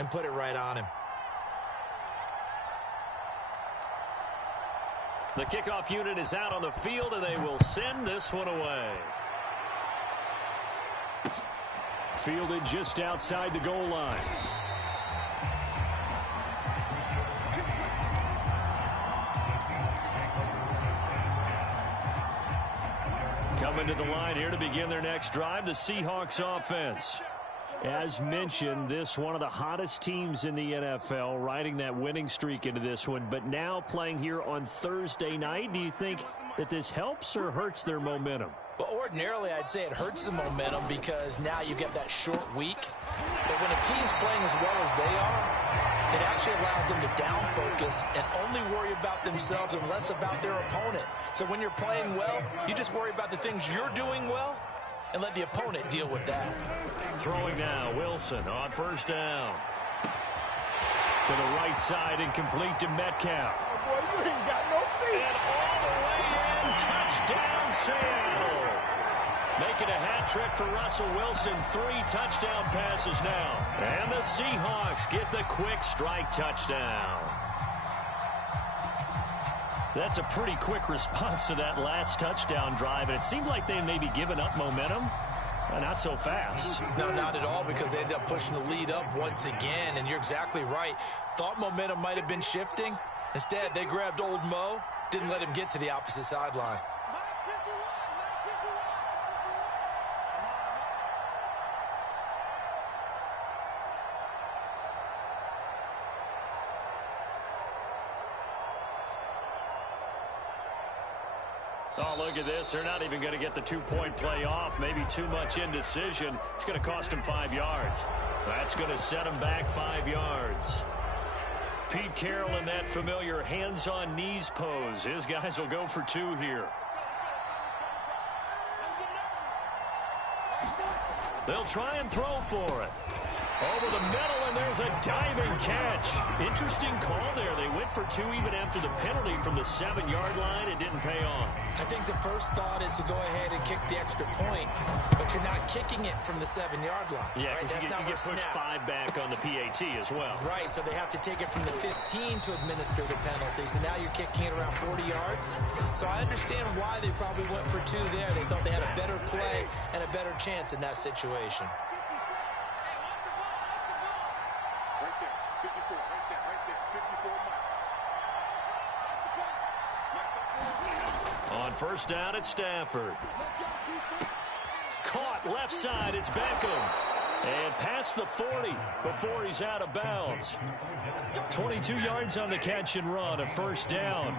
and put it right on him. The kickoff unit is out on the field, and they will send this one away. Fielded just outside the goal line. Coming to the line here to begin their next drive, the Seahawks offense. As mentioned, this one of the hottest teams in the NFL, riding that winning streak into this one, but now playing here on Thursday night. Do you think that this helps or hurts their momentum? Well, ordinarily, I'd say it hurts the momentum because now you get that short week. But when a team's playing as well as they are, it actually allows them to down focus and only worry about themselves and less about their opponent. So when you're playing well, you just worry about the things you're doing well and let the opponent deal with that. Throwing now, Wilson on first down. To the right side and complete to Metcalf. Oh, boy, you ain't got no feet. And all the way in, touchdown Seattle. Making a hat trick for Russell Wilson. 3 touchdown passes now. And the Seahawks get the quick strike touchdown. That's a pretty quick response to that last touchdown drive, and it seemed like they may be giving up momentum. Not so fast. No, not at all, because they ended up pushing the lead up once again, and you're exactly right. Thought momentum might have been shifting. Instead, they grabbed old Mo, didn't let him get to the opposite sideline. Oh, look at this. They're not even going to get the 2-point play off. Maybe too much indecision. It's going to cost them 5 yards. That's going to set them back 5 yards. Pete Carroll in that familiar hands-on knees pose. His guys will go for 2 here. They'll try and throw for it. Over the middle, and there's a diving catch. Interesting call there. They went for 2 even after the penalty from the 7-yard line. It didn't pay off. I think the first thought is to go ahead and kick the extra point, but you're not kicking it from the 7-yard line. Yeah, right? because you get pushed 5 back on the PAT as well. Right, so they have to take it from the 15 to administer the penalty. So now you're kicking it around 40 yards. So I understand why they probably went for 2 there. They thought they had a better play and a better chance in that situation. On first down, it's Stafford. Caught left side, it's Beckham. And past the 40 before he's out of bounds. 22 yards on the catch and run, a first down.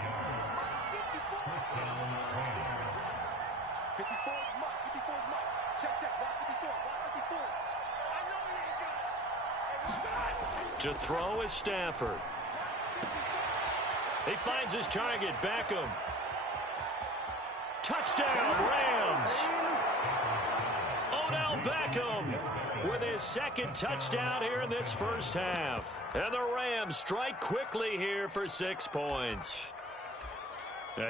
To throw is Stafford. He finds his target, Beckham. Touchdown, Rams. Odell Beckham with his second touchdown here in this first half. And the Rams strike quickly here for 6 points.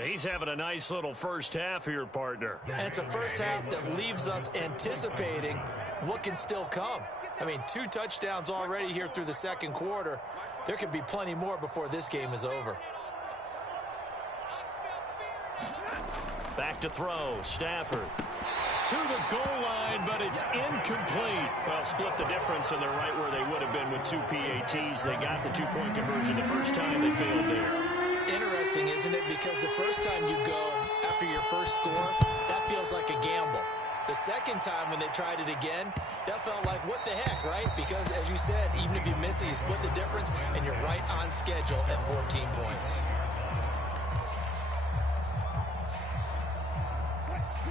He's having a nice little first half here, partner. And it's a first half that leaves us anticipating what can still come. I mean, 2 touchdowns already here through the second quarter. There could be plenty more before this game is over. Back to throw, Stafford. To the goal line, but it's incomplete. Well, split the difference, and they're right where they would have been with 2 PATs. They got the 2-point conversion the first time. They failed there. Interesting, isn't it? Because the first time you go after your first score, that feels like a gamble. The second time when they tried it again, that felt like, what the heck, right? Because, as you said, even if you miss it, you split the difference, and you're right on schedule at 14 points.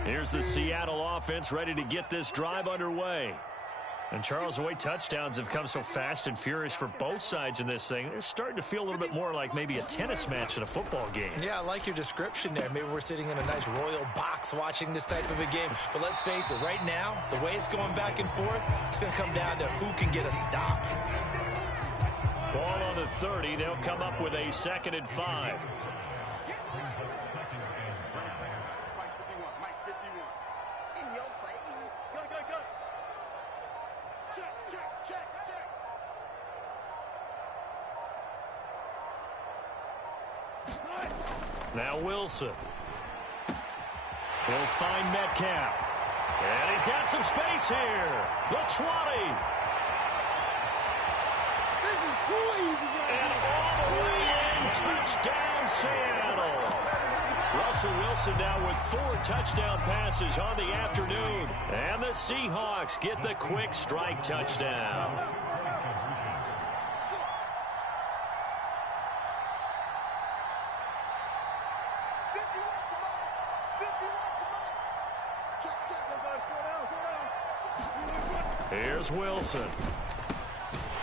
Here's the Seattle offense ready to get this drive underway. And Charles, the way touchdowns have come so fast and furious for both sides in this thing, it's starting to feel a little bit more like maybe a tennis match in a football game. Yeah, I like your description there. Maybe we're sitting in a nice royal box watching this type of a game. But let's face it, right now, the way it's going back and forth, it's going to come down to who can get a stop. Ball on the 30. They'll come up with a 2nd and 5. Now Wilson. He'll find Metcalf. And he's got some space here. The 20. This is too easy, man. And all the way in. Touchdown, Seattle. Russell Wilson now with 4 touchdown passes on the afternoon. And the Seahawks get the quick strike touchdown. Here's Wilson.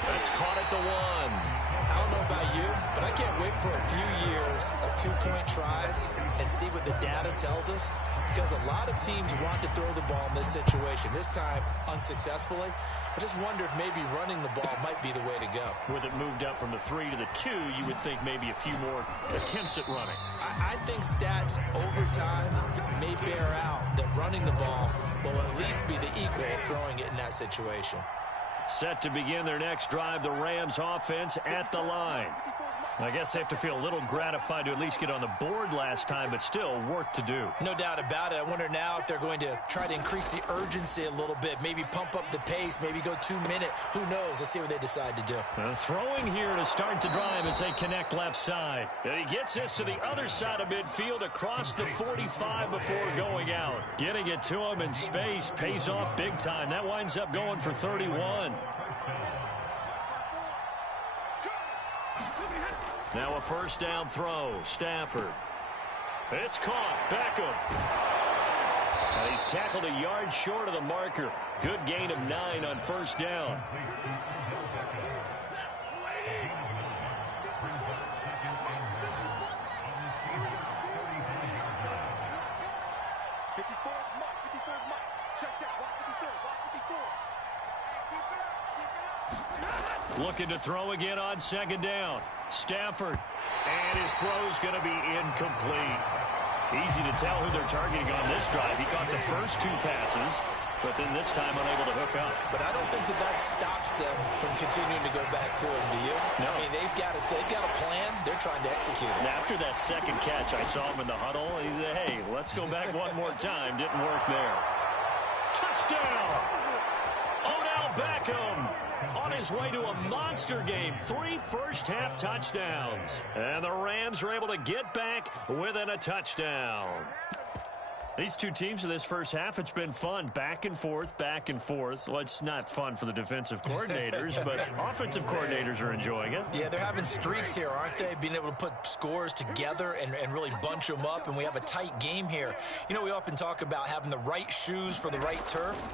That's caught at the 1. I don't know about you, but I can't wait for a few years of 2-point tries and see what the data tells us, because a lot of teams want to throw the ball in this situation, this time unsuccessfully. I just wonder if maybe running the ball might be the way to go. With it moved up from the 3 to the 2, you would think maybe a few more attempts at running. I think stats over time may bear out that running the ball will at least be the equal of throwing it in that situation. Set to begin their next drive, the Rams offense at the line. I guess they have to feel a little gratified to at least get on the board last time, but still work to do. No doubt about it. I wonder now if they're going to try to increase the urgency a little bit, maybe pump up the pace, maybe go 2-minute. Who knows? Let's see what they decide to do. Throwing here to start the drive as they connect left side. And he gets this to the other side of midfield across the 45 before going out. Getting it to him in space pays off big time. That winds up going for 31. Now a first down throw. Stafford. It's caught. Beckham. He's tackled a yard short of the marker. Good gain of 9 on first down. Looking to throw again on second down. Stafford. And his throw's going to be incomplete. Easy to tell who they're targeting on this drive. He caught the first 2 passes, but then this time unable to hook up. But I don't think that stops them from continuing to go back to him, do you? No. I mean, they've got a plan. They're trying to execute it. And after that second catch, I saw him in the huddle. He said, hey, let's go back one more time. Didn't work there. Touchdown! Odell Beckham on his way to a monster game. 3 first-half touchdowns. And the Rams are able to get back within a touchdown. These two teams in this first half, it's been fun. Back and forth, back and forth. Well, it's not fun for the defensive coordinators, but offensive coordinators are enjoying it. Yeah, they're having streaks here, aren't they? Being able to put scores together and really bunch them up, and we have a tight game here. You know, we often talk about having the right shoes for the right turf.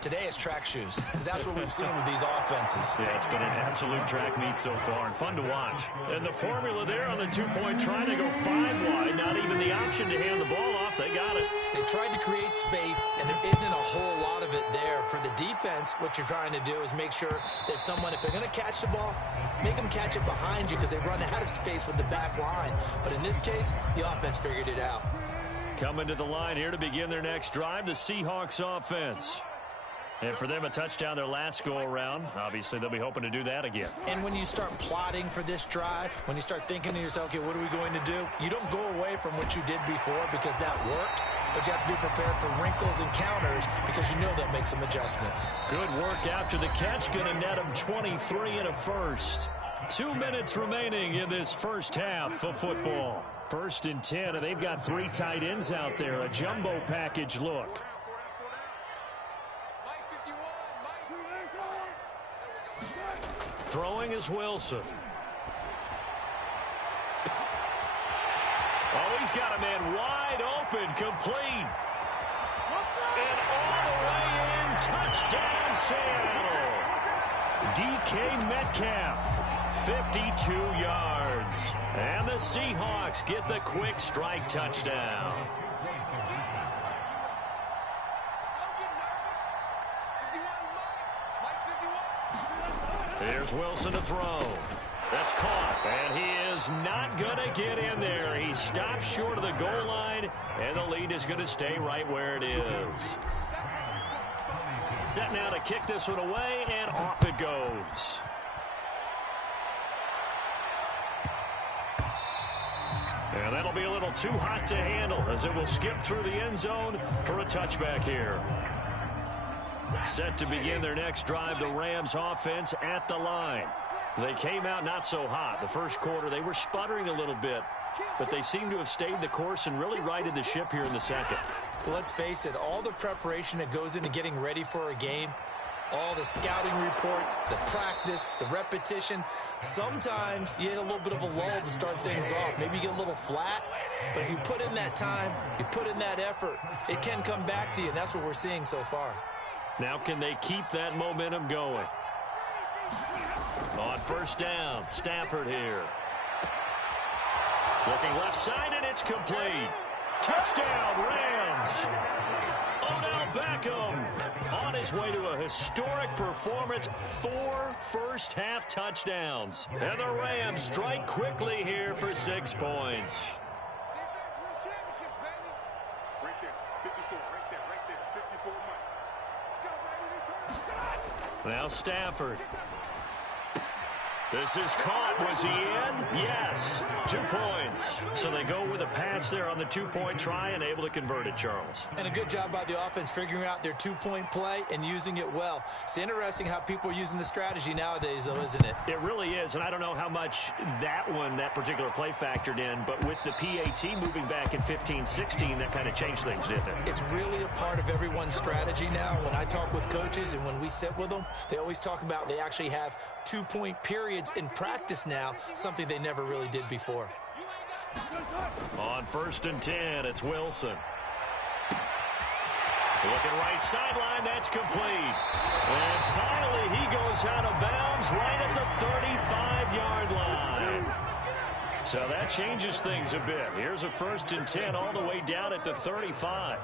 Today it's track shoes, because that's what we've seen with these offenses. Yeah, it's been an absolute track meet so far, and fun to watch. And the formula there on the 2-point try, they go 5 wide. Not even the option to hand the ball off. They got it. They tried to create space, and there isn't a whole lot of it there. For the defense, what you're trying to do is make sure that if they're going to catch the ball, make them catch it behind you, because they run out of space with the back line. But in this case, the offense figured it out. Coming to the line here to begin their next drive, the Seahawks offense. And for them, a touchdown their last go-around. Obviously, they'll be hoping to do that again. And when you start plotting for this drive, when you start thinking to yourself, okay, what are we going to do? You don't go away from what you did before because that worked, but you have to be prepared for wrinkles and counters because you know they'll make some adjustments. Good work after the catch. Going to net them 23 and a first. 2 minutes remaining in this first half of football. 1st and 10, and they've got 3 tight ends out there. A jumbo package look. Throwing is Wilson. Oh, he's got a man wide open, complete. And all the way in, touchdown Seattle. DK Metcalf, 52 yards. And the Seahawks get the quick strike touchdown. Here's Wilson to throw. That's caught. And he is not going to get in there. He stopped short of the goal line, and the lead is going to stay right where it is. Set now to kick this one away, and off it goes. And that'll be a little too hot to handle as it will skip through the end zone for a touchback here. Set to begin their next drive, the Rams offense at the line. They came out not so hot. The first quarter, they were sputtering a little bit, but they seem to have stayed the course and really righted the ship here in the second. Well, let's face it, all the preparation that goes into getting ready for a game, all the scouting reports, the practice, the repetition, sometimes you hit a little bit of a lull to start things off. Maybe you get a little flat, but if you put in that time, you put in that effort, it can come back to you, and that's what we're seeing so far. Now can they keep that momentum going? On first down, Stafford here. Looking left side, and it's complete. Touchdown, Rams. Odell Beckham on his way to a historic performance. 4 first-half touchdowns. And the Rams strike quickly here for 6 points. Now Stafford. This is caught. Was he in? Yes. 2 points. So they go with a pass there on the 2-point try and able to convert it, Charles. And a good job by the offense figuring out their 2-point play and using it well. It's interesting how people are using the strategy nowadays, though, isn't it? It really is, and I don't know how much that particular play factored in, but with the PAT moving back in 15-16, that kind of changed things, didn't it? It's really a part of everyone's strategy now. When I talk with coaches and when we sit with them, they always talk about they actually have 2-point periods in practice now, something they never really did before. On first and 10, it's Wilson. Looking right sideline, that's complete. And finally, he goes out of bounds right at the 35-yard line. So that changes things a bit. Here's a first and 10 all the way down at the 35.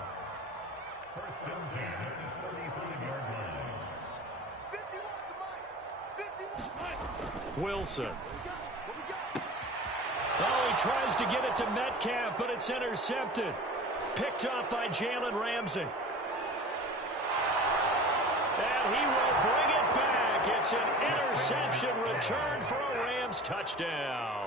Wilson. Oh, he tries to get it to Metcalf, but it's intercepted. Picked up by Jalen Ramsey. And he will bring it back. It's an interception return for a Rams touchdown.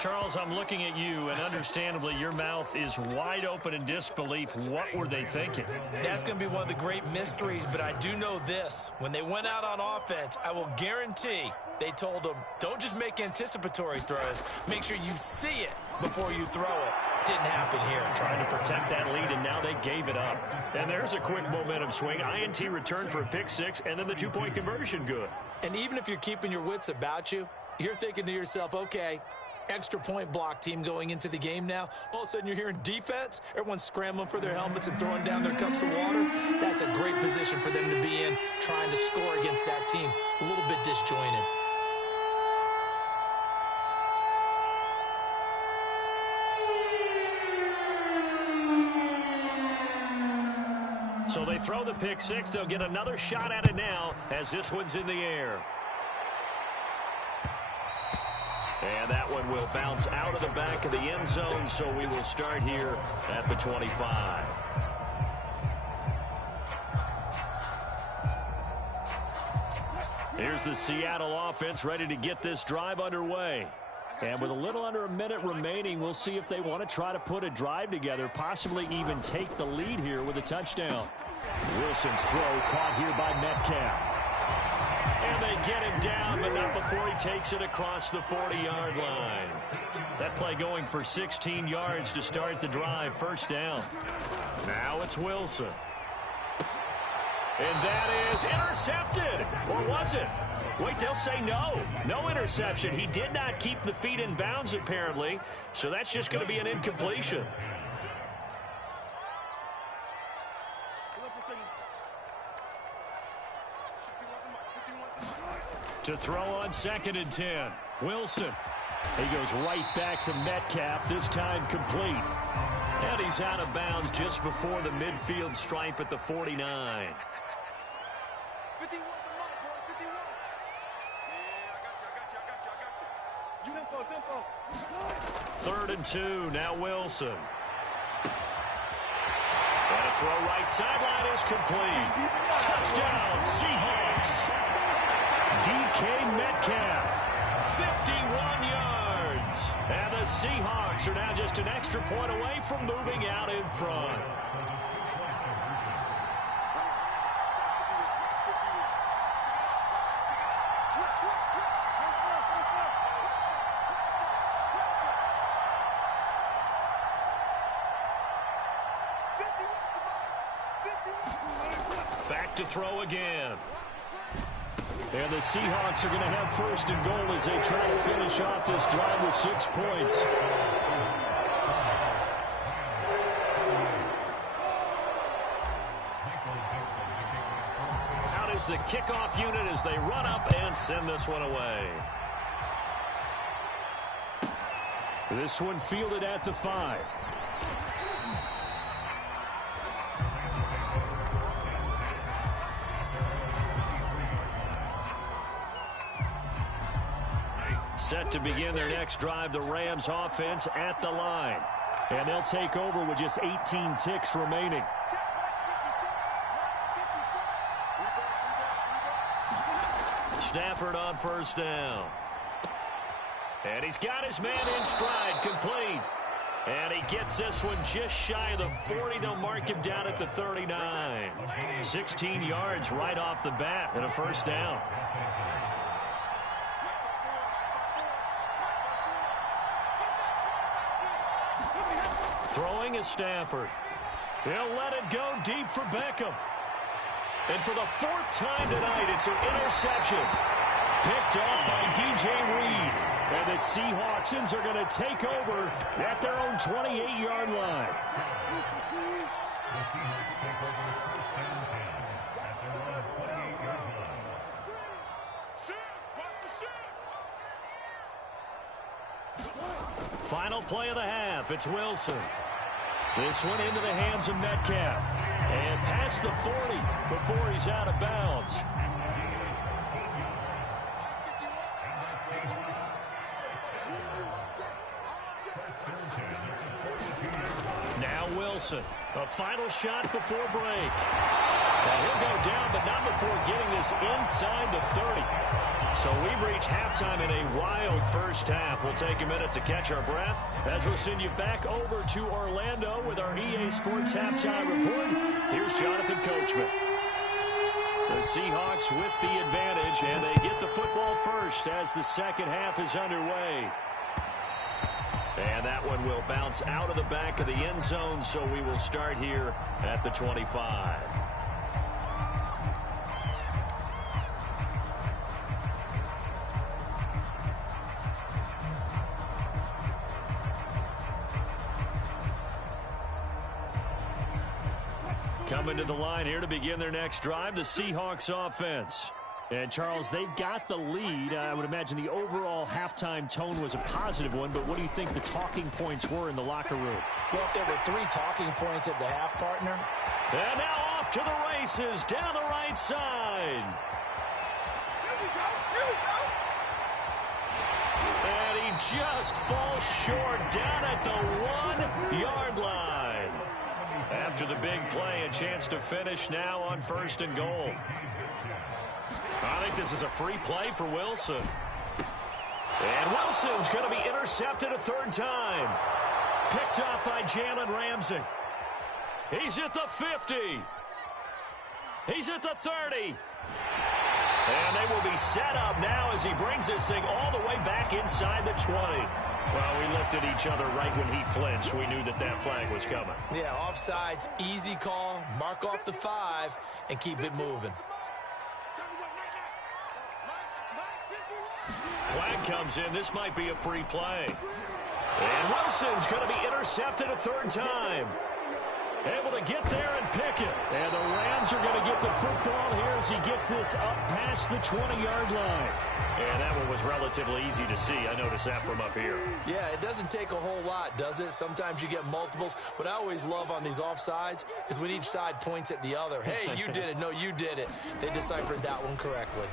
Charles, I'm looking at you, and understandably, your mouth is wide open in disbelief. What were they thinking? That's going to be one of the great mysteries, but I do know this. When they went out on offense, I will guarantee they told them, don't just make anticipatory throws. Make sure you see it before you throw it. Didn't happen here. Trying to protect that lead, and now they gave it up. And there's a quick momentum swing. INT return for a pick 6, and then the 2-point conversion good. And even if you're keeping your wits about you, you're thinking to yourself, okay, extra point block team going into the game now. All of a sudden you're hearing defense. Everyone's scrambling for their helmets and throwing down their cups of water. That's a great position for them to be in, trying to score against that team. A little bit disjointed. So they throw the pick 6. They'll get another shot at it now as this one's in the air. And that one will bounce out of the back of the end zone, so we will start here at the 25. Here's the Seattle offense ready to get this drive underway. And with a little under a minute remaining, we'll see if they want to try to put a drive together, possibly even take the lead here with a touchdown. Wilson's throw caught here by Metcalf. And they get him down, but not before he takes it across the 40-yard line. That play going for 16 yards to start the drive. First down. Now it's Wilson. And that is intercepted. Or was it? Wait, they'll say no. No interception. He did not keep the feet in bounds, apparently. So that's just going to be an incompletion. To throw on second and 10. Wilson. He goes right back to Metcalf, this time complete. And he's out of bounds just before the midfield stripe at the 49. 3rd and 2, now Wilson. And a throw right sideline is complete. Touchdown, Seahawks. DK Metcalf, 51 yards. And the Seahawks are now just an extra point away from moving out in front. Back to throw again. And the Seahawks are going to have first and goal as they try to finish off this drive with 6 points. Out is the kickoff unit as they run up and send this one away. This one fielded at the 5. Set to begin their next drive, the Rams offense at the line. And they'll take over with just 18 ticks remaining. Stafford on first down. And he's got his man in stride, complete. And he gets this one just shy of the 40. They'll mark him down at the 39. 16 yards right off the bat and a first down. Throwing is Stafford. He'll let it go deep for Beckham. And for the 4th time tonight, it's an interception. Picked off by D.J. Reed. And the Seahawksans are going to take over at their own 28-yard line. Final play of the half. It's Wilson. This one into the hands of Metcalf. And past the 40 before he's out of bounds. Now Wilson. A final shot before break. And he'll go down, but not before getting this inside the 30. So we've reached halftime in a wild first half. We'll take a minute to catch our breath as we'll send you back over to Orlando with our EA Sports Halftime Report. Here's Jonathan Coachman. The Seahawks with the advantage, and they get the football first as the second half is underway. And that one will bounce out of the back of the end zone, so we will start here at the 25. Coming to the line here to begin their next drive, the Seahawks offense. And, Charles, they've got the lead. I would imagine the overall halftime tone was a positive one, but what do you think the talking points were in the locker room? Well, there were 3 talking points at the half, partner. And now off to the races down the right side. And he just falls short down at the 1-yard line. After the big play, a chance to finish now on first and goal. I think this is a free play for Wilson. And Wilson's going to be intercepted a 3rd time. Picked up by Jalen Ramsey. He's at the 50. He's at the 30. And they will be set up now as he brings this thing all the way back inside the 20. Well, we looked at each other right when he flinched. We knew that that flag was coming. Yeah, offsides, easy call. Mark off the 5 and keep it moving. Flag comes in. This might be a free play. And Wilson's going to be intercepted a 3rd time. Able to get there and pick it. And the Rams are going to get the football here as he gets this up past the 20-yard line. And that one was relatively easy to see. I noticed that from up here. Yeah, it doesn't take a whole lot, does it? Sometimes you get multiples. What I always love on these offsides is when each side points at the other. Hey, you did it. No, you did it. They deciphered that one correctly.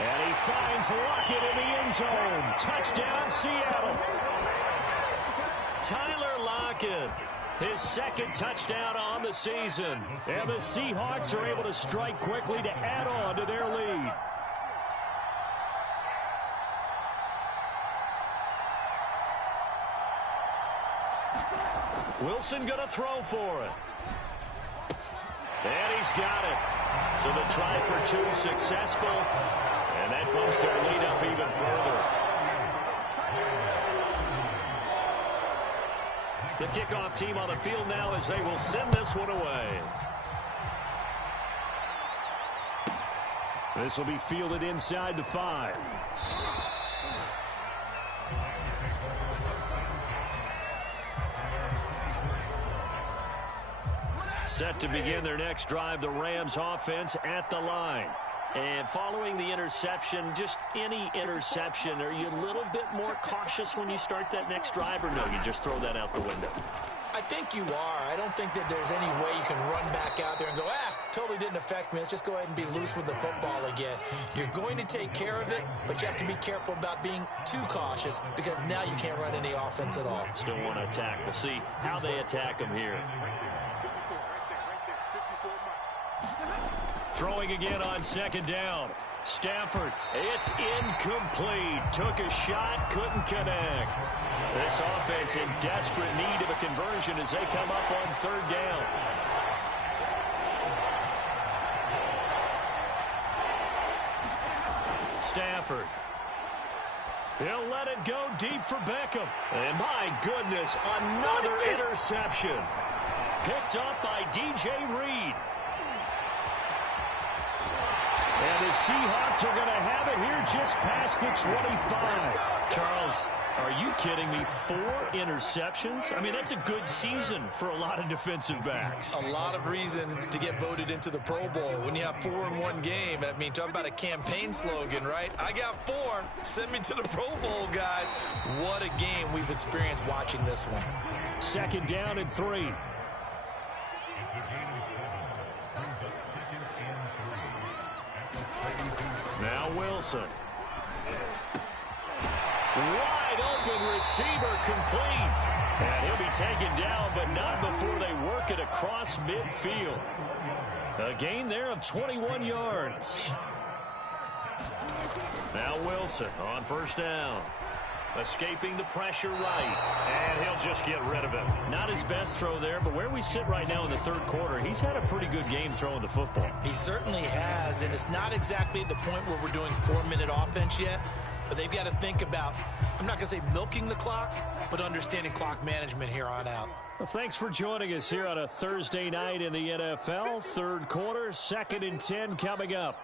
And he finds Lockett in the end zone. Touchdown, Seattle. Tyler Lockett, his 2nd touchdown on the season. And the Seahawks are able to strike quickly to add on to their lead. Wilson going to throw for it. And he's got it. So the try for two successful. And that bumps their lead up even further. The kickoff team on the field now as they will send this one away. This will be fielded inside the 5. Set to begin their next drive, the Rams offense at the line. And following the interception, just any interception, are you a little bit more cautious when you start that next drive, or no, you just throw that out the window? I think you are. I don't think that there's any way you can run back out there and go, totally didn't affect me. Let's just go ahead and be loose with the football again. You're going to take care of it, but you have to be careful about being too cautious because now you can't run any offense at all. Still want to attack. We'll see how they attack them here. Throwing again on second down. Stafford, it's incomplete. Took a shot, couldn't connect. This offense in desperate need of a conversion as they come up on third down. Stafford. He'll let it go deep for Beckham. And my goodness, another interception. Picked up by D.J. Reed. And the Seahawks are going to have it here just past the 25. Charles, are you kidding me? 4 interceptions? I mean, that's a good season for a lot of defensive backs. A lot of reason to get voted into the Pro Bowl when you have 4 in one game. I mean, talk about a campaign slogan, right? I got 4. Send me to the Pro Bowl, guys. What a game we've experienced watching this one. Second down and 3. Now Wilson. Wide open receiver complete. And he'll be taken down, but not before they work it across midfield. A gain there of 21 yards. Now Wilson on first down. Escaping the pressure right. And he'll just get rid of it. Not his best throw there, but where we sit right now in the third quarter, he's had a pretty good game throwing the football. He certainly has, and it's not exactly at the point where we're doing 4-minute offense yet, but they've got to think about, I'm not going to say milking the clock, but understanding clock management here on out. Well, thanks for joining us here on a Thursday night in the NFL. Third quarter, 2nd and 10 coming up.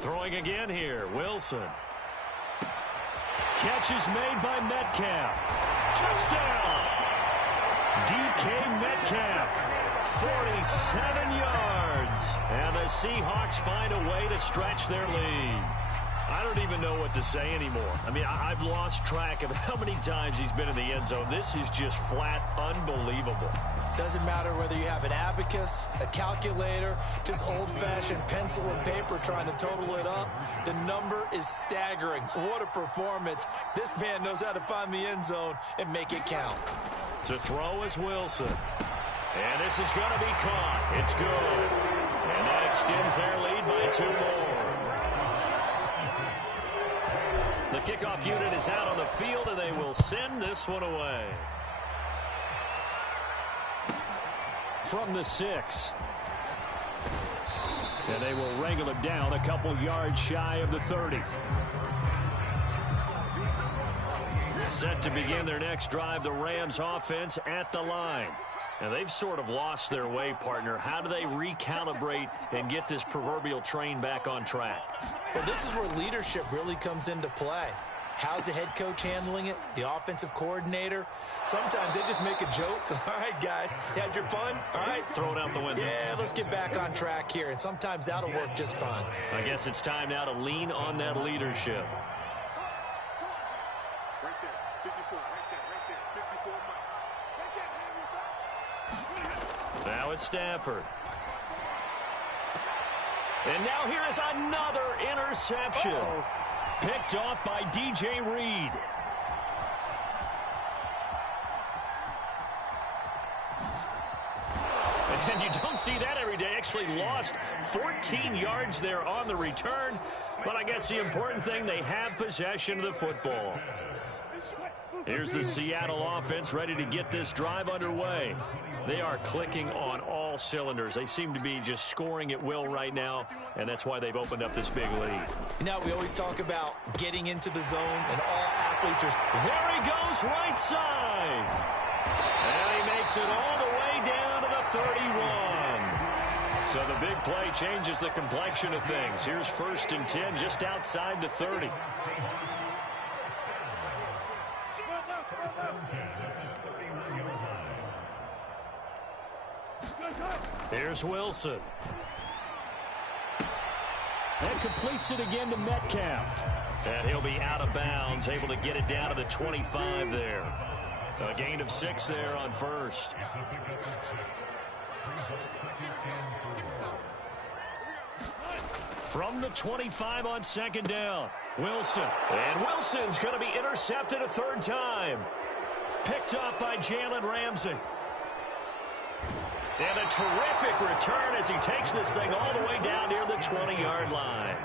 Throwing again here, Wilson. Catch is made by Metcalf. Touchdown! DK Metcalf, 47 yards. And the Seahawks find a way to stretch their lead. I don't even know what to say anymore. I mean, I've lost track of how many times he's been in the end zone. This is just flat unbelievable. Doesn't matter whether you have an abacus, a calculator, just old-fashioned pencil and paper trying to total it up. The number is staggering. What a performance. This man knows how to find the end zone and make it count. To throw is Wilson. And this is going to be caught. It's good. And that extends their lead by 2 more. The kickoff unit is out on the field, and they will send this one away. From the 6. And they will wrangle him down a couple yards shy of the 30. Set to begin their next drive, the Rams offense at the line. And they've sort of lost their way, partner. How do they recalibrate and get this proverbial train back on track? Well, this is where leadership really comes into play. How's the head coach handling it? The offensive coordinator? Sometimes they just make a joke. All right, guys, you had your fun? All right. Throw it out the window. Yeah, let's get back on track here. And sometimes that'll work just fine. I guess it's time now to lean on that leadership. Now it's Stafford. And now here is another interception. Picked off by D.J. Reed. And you don't see that every day. Actually lost 14 yards there on the return. But I guess the important thing, they have possession of the football. Here's the Seattle offense ready to get this drive underway. They are clicking on all cylinders. They seem to be just scoring at will right now, and that's why they've opened up this big lead. You know, we always talk about getting into the zone, and all athletes are... There he goes, right side. And he makes it all the way down to the 31. So the big play changes the complexion of things. Here's 1st and 10 just outside the 30. Here's Wilson. And completes it again to Metcalf. And he'll be out of bounds, able to get it down to the 25 there. A gain of 6 there on 1st. From the 25 on 2nd down, Wilson. And Wilson's going to be intercepted a 3rd time. Picked up by Jalen Ramsey. And a terrific return as he takes this thing all the way down near the 20-yard line.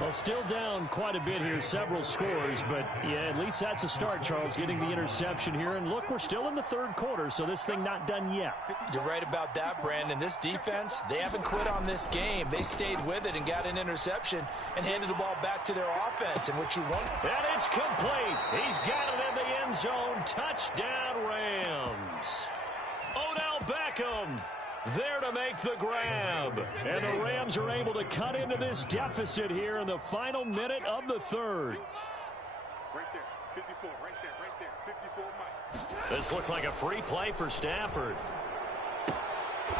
Well, still down quite a bit here, several scores, but yeah, at least that's a start, Charles, getting the interception here. And look, we're still in the 3rd quarter, so this thing not done yet. You're right about that, Brandon. This defense, they haven't quit on this game. They stayed with it and got an interception and handed the ball back to their offense, and what you want. And it's complete. He's got it in the end zone. Touchdown, Rams. Odell Beckham there to make the grab. And the Rams are able to cut into this deficit here in the final minute of the 3rd. Right there, 54, right there, 54, Mike. This looks like a free play for Stafford.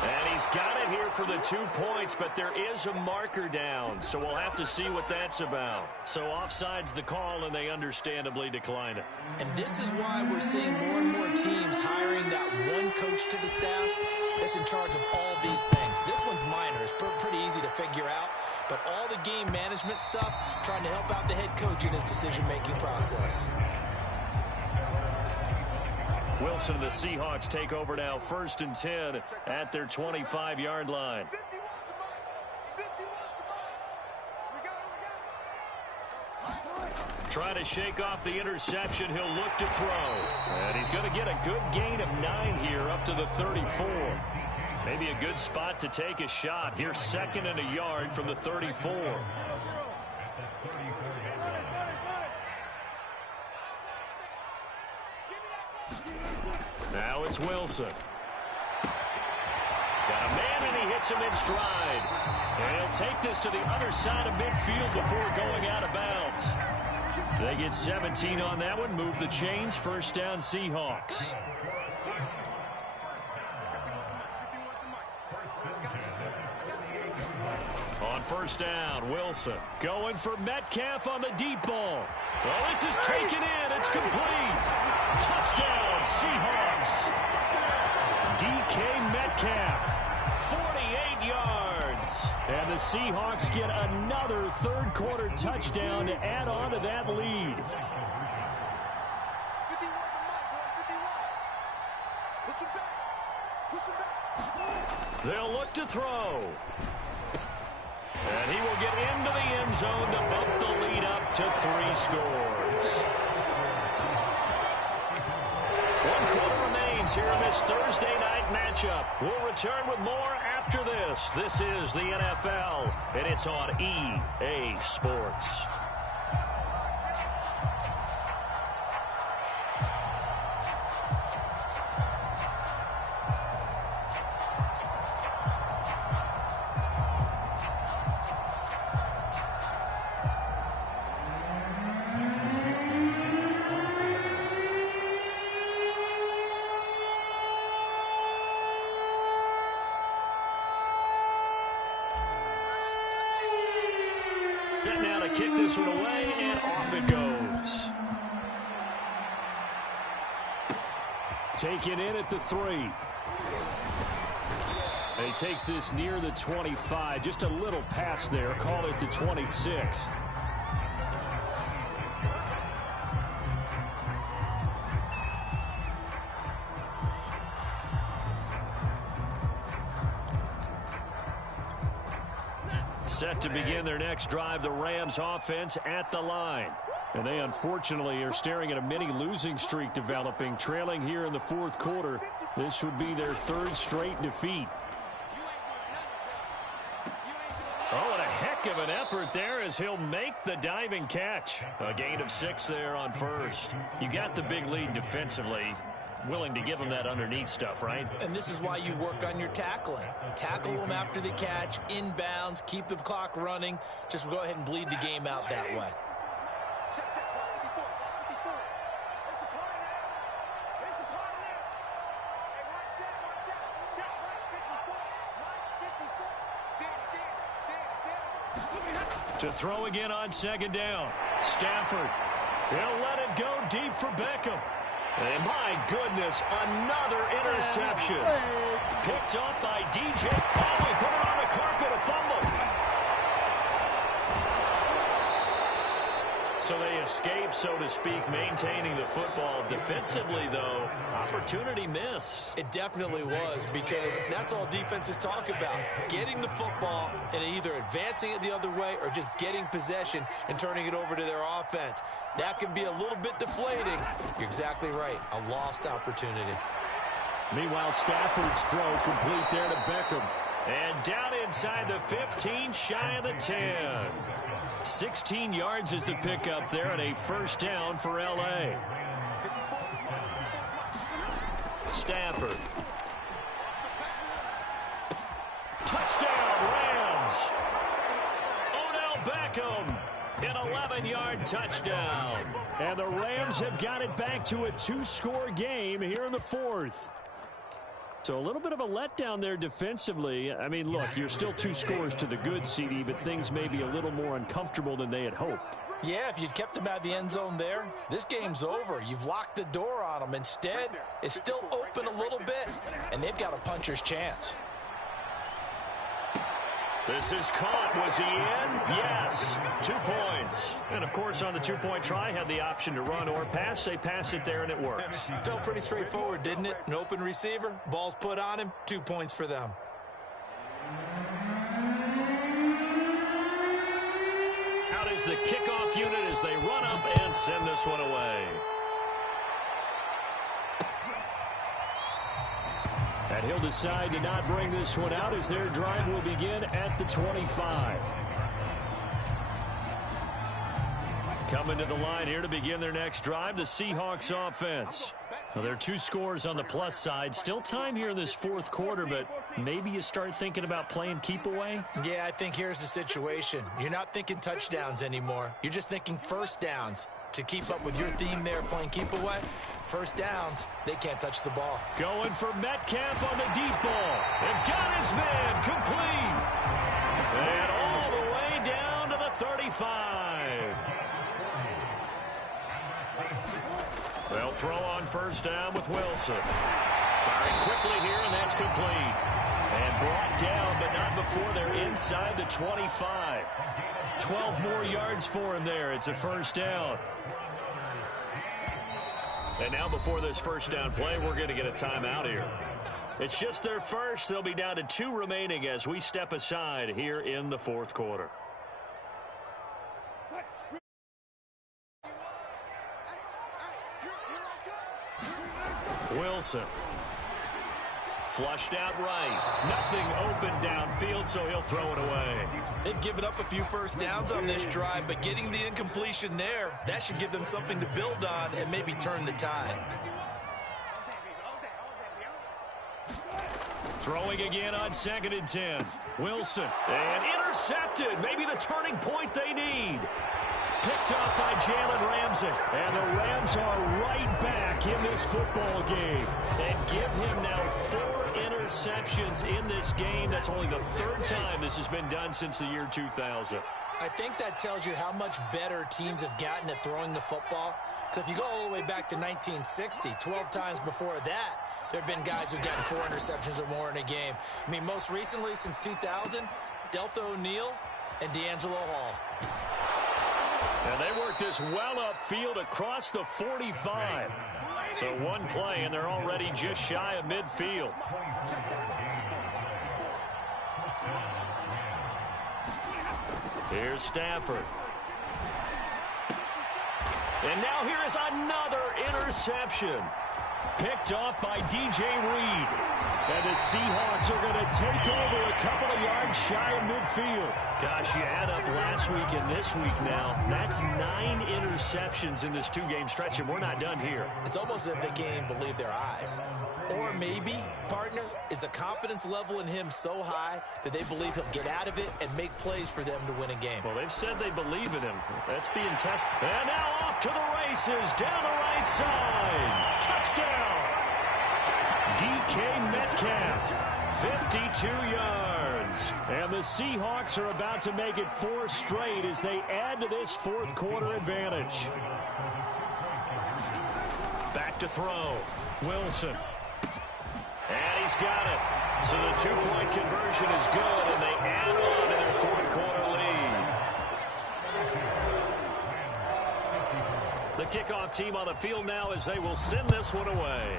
And he's got it here for the 2 points, but there is a marker down, so we'll have to see what that's about. So offside's the call, and they understandably decline it. And this is why we're seeing more and more teams hiring that one coach to the staff that's in charge of all these things. This one's minor. It's pretty easy to figure out, but all the game management stuff, trying to help out the head coach in his decision-making process. Wilson and the Seahawks take over now, 1st and 10 at their 25-yard line. Trying to shake off the interception. He'll look to throw. And he's going to get a good gain of 9 here up to the 34. Maybe a good spot to take a shot. Here's 2nd and a yard from the 34. Now it's Wilson. Got a man, and he hits him in stride. And he'll take this to the other side of midfield before going out of bounds. They get 17 on that one. Move the chains. 1st down, Seahawks. On 1st down, Wilson going for Metcalf on the deep ball. Well, this is taken in. It's complete. Touchdown, Seahawks. DK Metcalf, 48 yards. And the Seahawks get another 3rd quarter touchdown to add on to that lead. They'll look to throw. And he will get into the end zone to bump the lead up to 3 scores. 1 quarter remains here in this Thursday night matchup. We'll return with more after this. This is the NFL, and it's on EA Sports. Set now to kick this one away, and off it goes. Taken in at the 3. And he takes this near the 25. Just a little pass there. Call it the 26. Set to begin their next drive. The Rams offense at the line. And they unfortunately are staring at a mini losing streak developing, trailing here in the fourth quarter. This would be their third straight defeat. Oh, what a heck of an effort there as he'll make the diving catch. A gain of 6 there on first. You got the big lead defensively. Willing to give them that underneath stuff, right? And this is why you work on your tackling. Tackle them after the catch, inbounds, keep the clock running. Just go ahead and bleed the game out that way. To throw again on second down. Stafford. He'll let it go deep for Beckham. And my goodness, another interception. Picked up by DJ. Oh, he put it on the carpet, a fumble. So they escape, so to speak, maintaining the football. Defensively, though, opportunity miss. It definitely was, because that's all defenses talk about. Getting the football and either advancing it the other way or just getting possession and turning it over to their offense. That can be a little bit deflating. You're exactly right. A lost opportunity. Meanwhile, Stafford's throw complete there to Beckham. And down inside the 15, shy of the 10. 16 yards is the pickup there, and a first down for L.A. Stafford. Touchdown, Rams. Odell Beckham, an 11-yard touchdown. And the Rams have got it back to a 2-score game here in the fourth. So a little bit of a letdown there defensively. I mean, look, you're still 2 scores to the good, CD, but things may be a little more uncomfortable than they had hoped. Yeah, if you'd kept them out of the end zone there, this game's over. You've locked the door on them. Instead, it's still open a little bit, and they've got a puncher's chance. This is caught. Was he in? Yes. 2 points. And, of course, on the 2-point try, had the option to run or pass. They pass it there, and it works. Felt pretty straightforward, didn't it? An open receiver, ball's put on him, 2 points for them. Out is the kickoff unit as they run up and send this one away. And he'll decide to not bring this one out as their drive will begin at the 25. Coming to the line here to begin their next drive, the Seahawks offense. Well, there are 2 scores on the plus side. Still time here in this fourth quarter, but maybe you start thinking about playing keep away? Yeah, I think here's the situation. You're not thinking touchdowns anymore. You're just thinking first downs. To keep up with your theme there, playing keep away, first downs, they can't touch the ball. Going for Metcalf on the deep ball. And got his man complete. And all the way down to the 35. They'll throw on first down with Wilson. Firing quickly here, and that's complete. And brought down, but not before they're inside the 25. 12 more yards for him there. It's a first down. And now before this first down play, we're going to get a timeout here. It's just their first. They'll be down to 2 remaining as we step aside here in the fourth quarter. Wilson. Flushed out right. Nothing open downfield, so he'll throw it away. They've given up a few first downs on this drive, but getting the incompletion there, that should give them something to build on and maybe turn the tide. Throwing again on 2nd and 10. Wilson. And intercepted. Maybe the turning point they need. Picked up by Jalen Ramsey. And the Rams are right back in this football game. And give him now 4 interceptions in this game. That's only the 3rd time this has been done since the year 2000. I think that tells you how much better teams have gotten at throwing the football. Because if you go all the way back to 1960, 12 times before that, there have been guys who've gotten 4 interceptions or more in a game. I mean, most recently, since 2000, Delta O'Neal and D'Angelo Hall. And they work this well upfield across the 45. So one play, and they're already just shy of midfield. Here's Stafford. And now here is another interception. Picked off by DJ Reed. And the Seahawks are going to take over a couple of yards shy of midfield. Gosh, you add up last week and this week now. That's 9 interceptions in this 2-game stretch, and we're not done here. It's almost as if they can't even believe their eyes. Or maybe, partner, is the confidence level in him so high that they believe he'll get out of it and make plays for them to win a game. Well, they've said they believe in him. That's being tested. And now off to the races, down the right side. Touchdown! DK Metcalf, 52 yards. And the Seahawks are about to make it 4 straight as they add to this fourth-quarter advantage. Back to throw. Wilson. And he's got it. So the 2-point conversion is good, and they add on to their fourth-quarter lead. The kickoff team on the field now as they will send this one away.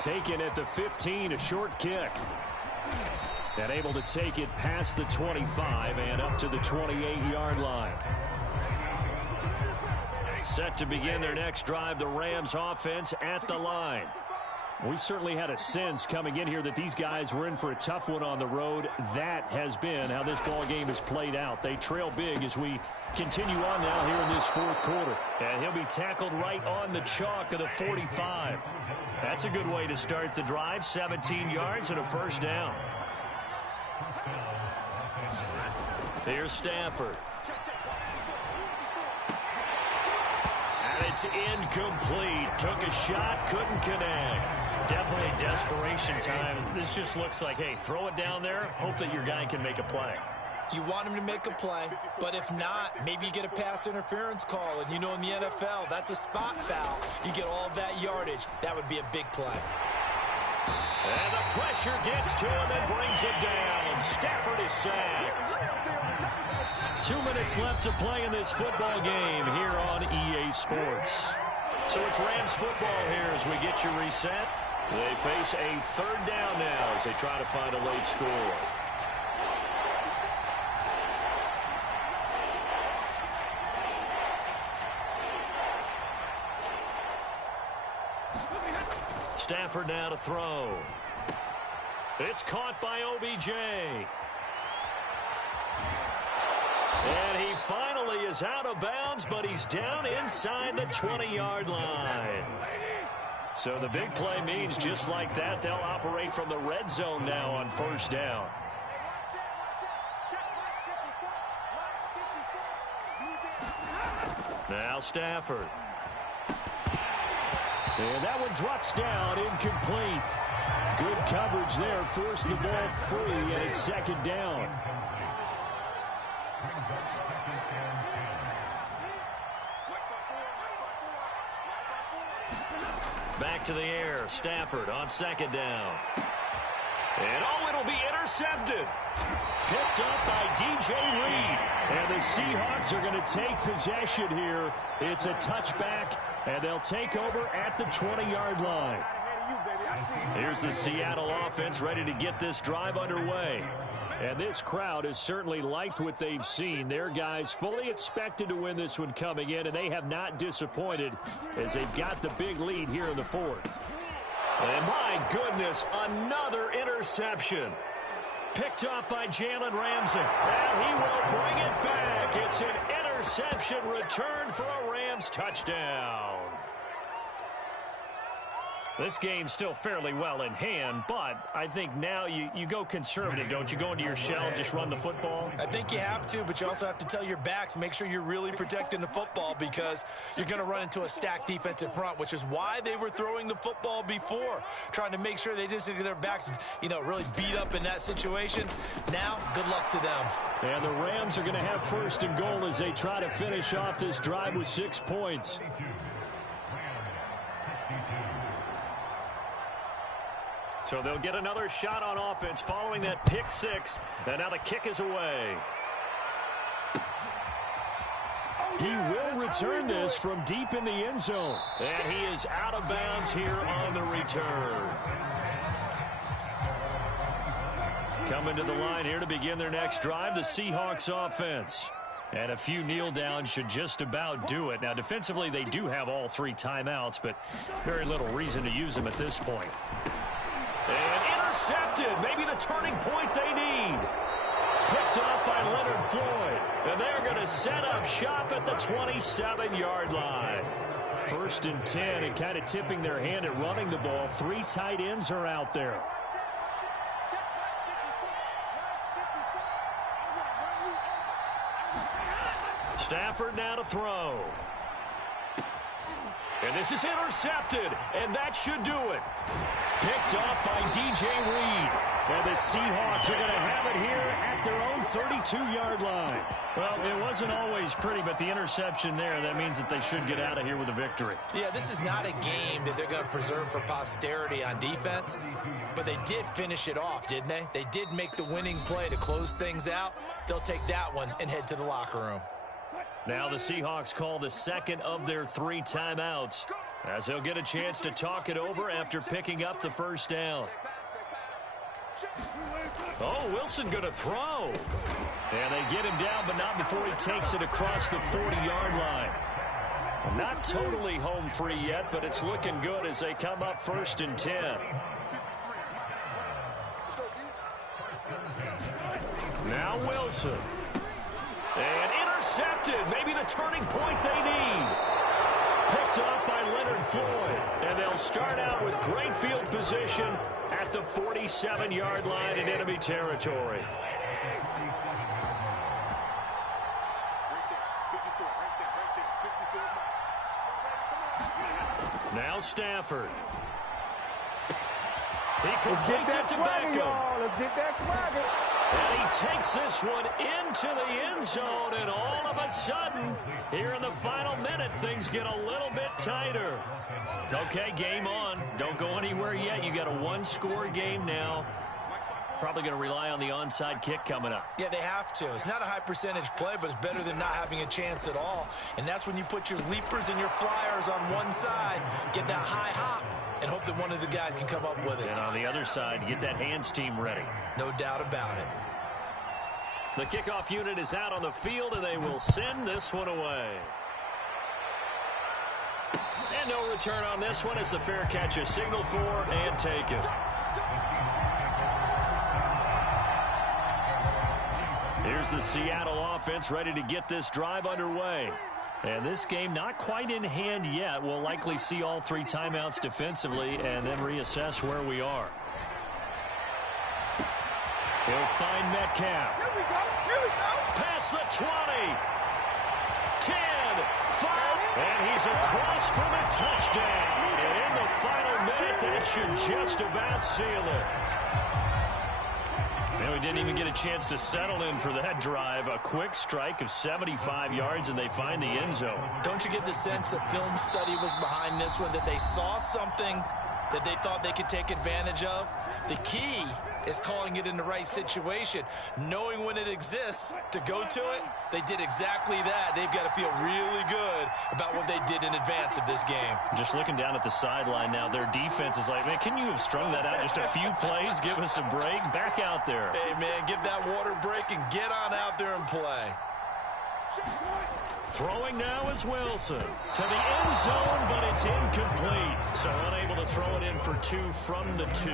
Taken at the 15, a short kick. And able to take it past the 25 and up to the 28-yard line. Set to begin their next drive, the Rams offense at the line. We certainly had a sense coming in here that these guys were in for a tough one on the road. That has been how this ball game has played out. They trail big as we continue on now here in this fourth quarter. And he'll be tackled right on the chalk of the 45. That's a good way to start the drive. 17 yards and a first down. Here's Stafford. And it's incomplete. Took a shot, couldn't connect. Definitely desperation time. This just looks like, hey, throw it down there, hope that your guy can make a play. You want him to make a play, but if not, maybe you get a pass interference call. And you know in the NFL, that's a spot foul. You get all of that yardage. That would be a big play. And the pressure gets to him and brings him down. Stafford is sacked. 2 minutes left to play in this football game here on EA Sports. So it's Rams football here as we get you reset. They face a third down now as they try to find a late score. Stafford now to throw. It's caught by OBJ. And he finally is out of bounds, but he's down inside the 20-yard line. So the big play means just like that, they'll operate from the red zone now on first down. Now Stafford. And that one drops down, incomplete. Good coverage there, forced the ball free, and it's second down. Back to the air, Stafford on second down. And oh, it'll be intercepted. Picked up by DJ Reed. And the Seahawks are going to take possession here. It's a touchback, and they'll take over at the 20-yard line. Here's the Seattle offense ready to get this drive underway. And this crowd has certainly liked what they've seen. Their guys fully expected to win this one coming in, and they have not disappointed as they've got the big lead here in the fourth. And my goodness, another interception. Picked up by Jalen Ramsey. And he will bring it back. It's an interception return for a Rams touchdown. This game's still fairly well in hand, but I think now you go conservative, don't you? Go into your shell, just run the football? I think you have to, but you also have to tell your backs, make sure you're really protecting the football because you're going to run into a stacked defensive front, which is why they were throwing the football before, trying to make sure they just get their backs, really beat up in that situation. Now, good luck to them. And the Rams are going to have first and goal as they try to finish off this drive with 6 points. So they'll get another shot on offense following that pick six. And now the kick is away. He will return this from deep in the end zone. And he is out of bounds here on the return. Coming to the line here to begin their next drive, the Seahawks offense. And a few kneel downs should just about do it. Now, defensively, they do have all 3 timeouts, but very little reason to use them at this point. And intercepted. Maybe the turning point they need. Picked up by Leonard Floyd. And they're going to set up shop at the 27-yard line. 1st and 10, and kind of tipping their hand at running the ball. 3 tight ends are out there. Stafford now to throw. And this is intercepted, and that should do it. Picked up by DJ Reed. And the Seahawks are going to have it here at their own 32-yard line. Well, it wasn't always pretty, but the interception there, that means that they should get out of here with a victory. Yeah, this is not a game that they're going to preserve for posterity on defense, but they did finish it off, didn't they? They did make the winning play to close things out. They'll take that one and head to the locker room. Now the Seahawks call the second of their 3 timeouts, as they'll get a chance to talk it over after picking up the first down. Oh, Wilson going to throw. And they get him down, but not before he takes it across the 40-yard line. Not totally home free yet, but it's looking good as they come up 1st and 10. Now Wilson. And intercepted. Maybe the turning point they need. Picked up by Leonard Floyd. And they'll start out with great field position at the 47-yard line in enemy territory. Now Stafford. He completes it to Beckham. Let's get that swagger. And he takes this one into the end zone, and all of a sudden, here in the final minute, things get a little bit tighter. Okay, game on. Don't go anywhere yet. You got a 1-score game now. Probably going to rely on the onside kick coming up. Yeah, they have to. It's not a high percentage play, but it's better than not having a chance at all. And that's when you put your leapers and your flyers on one side, get that high hop, and hope that one of the guys can come up with it. And on the other side, get that hands team ready. No doubt about it. The kickoff unit is out on the field, and they will send this one away. And no return on this one as the fair catch is signaled for and taken. Here's the Seattle offense ready to get this drive underway. And this game not quite in hand yet. We'll likely see all 3 timeouts defensively and then reassess where we are. He'll find Metcalf. Here we go. Past the 20. 10. 5. And he's across for the touchdown. And in the final minute, that should just about seal it. And we didn't even get a chance to settle in for that drive. A quick strike of 75 yards, and they find the end zone. Don't you get the sense that film study was behind this one, that they saw something that they thought they could take advantage of? The key is calling it in the right situation, knowing when it exists to go to it. They did exactly that. They've got to feel really good about what they did in advance of this game. Just looking down at the sideline now, their defense is like, man, can you have strung that out just a few plays? Give us a break. Back out there. Hey, man, give that water break and get on out there and play. Throwing now is Wilson to the end zone, but it's incomplete. So unable to throw it in for 2 from the 2.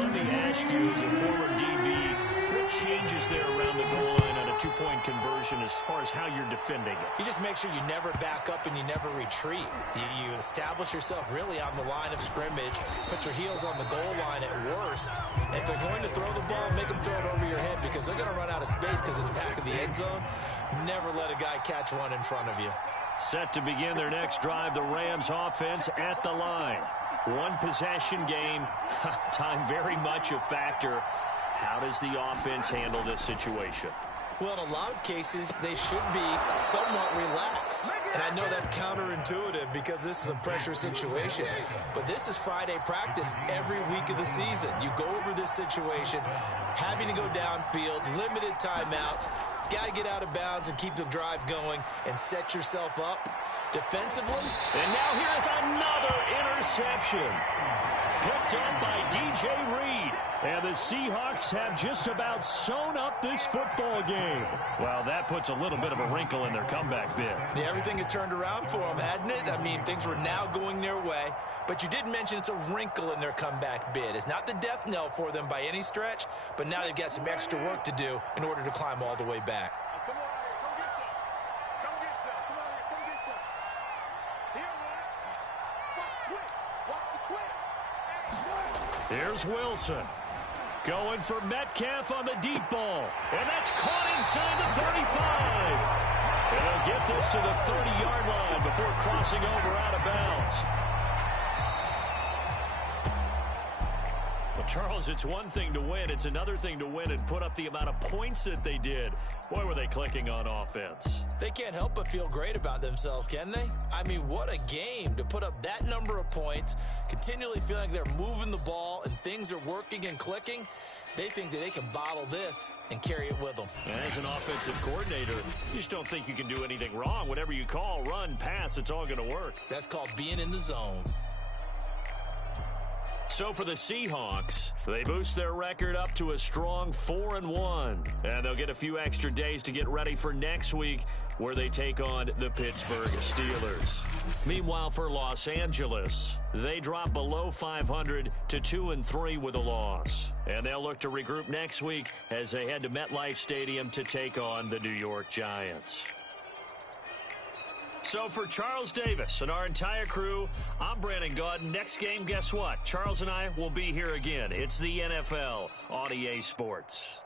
Let me ask you, as a former DB, what changes there around the goal line on a 2-point conversion as far as how you're defending it? You just make sure you never back up and you never retreat. You establish yourself really on the line of scrimmage, put your heels on the goal line at worst. And if they're going to throw the ball, make them throw it over your head because they're going to run out of space because of the back of the end zone. Never let a guy catch one in front of you. Set to begin their next drive, the Rams offense at the line. 1 possession game. Time very much a factor. How does the offense handle this situation? Well, in a lot of cases, they should be somewhat relaxed. And I know that's counterintuitive because this is a pressure situation. But this is Friday practice every week of the season. You go over this situation, having to go downfield, limited timeouts, got to get out of bounds and keep the drive going and set yourself up defensively. And now here is another interception. Picked up by DJ Reed. And the Seahawks have just about sewn up this football game. Well, that puts a little bit of a wrinkle in their comeback bid. Yeah, everything had turned around for them, hadn't it? I mean, things were now going their way. But you did mention it's a wrinkle in their comeback bid. It's not the death knell for them by any stretch, but now they've got some extra work to do in order to climb all the way back. Come on out here. Come get some. Come get some. Come on here. Come get some. Here, man. Watch the twist. Watch the twist. Here's Wilson. Going for Metcalf on the deep ball. And that's caught inside the 35. And they'll get this to the 30-yard line before crossing over out of bounds. Well, Charles, it's one thing to win. It's another thing to win and put up the amount of points that they did. Boy, were they clicking on offense. They can't help but feel great about themselves, can they? I mean, what a game to put up that number of points, continually feeling like they're moving the ball and things are working and clicking. They think that they can bottle this and carry it with them. As an offensive coordinator, you just don't think you can do anything wrong. Whatever you call, run, pass, it's all going to work. That's called being in the zone. So for the Seahawks, they boost their record up to a strong 4-1. And they'll get a few extra days to get ready for next week, where they take on the Pittsburgh Steelers. Meanwhile, for Los Angeles, they drop below 500 to 2-3 with a loss. And they'll look to regroup next week as they head to MetLife Stadium to take on the New York Giants. So for Charles Davis and our entire crew, I'm Brandon Gaudin. Next game, guess what? Charles and I will be here again. It's the NFL on EA Sports.